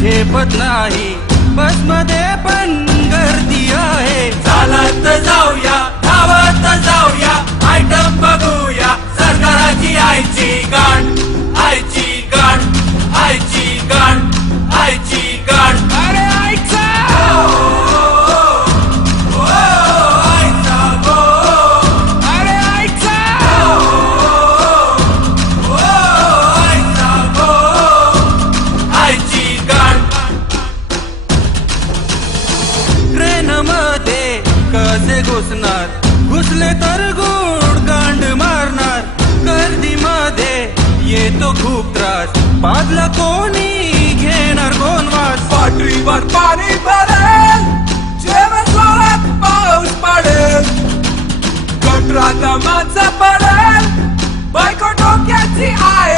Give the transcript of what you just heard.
झेपत नाही, बस मध्ये पण गर्दी आहे. चालत जाऊया, धावत जाऊया, आयटम बघूया, सरकाराची आईची गाठ, आईची गाठ, आईची गाठ, आईची गाठ. अरे आईचा अरे आईचा आईची गाठ. ट्रेन मध्ये कसे घुसणार, घुसले तर गुड गांड मारणार. गर्दीमध्ये येतो खूप त्रास, बाजला कोणी घेणार कोण वास. पाठीवर पाणी भरेल, जेव्हा जोरात पाऊस पडेल, गटरात माणसं पडेल, बायको डोक्याची आई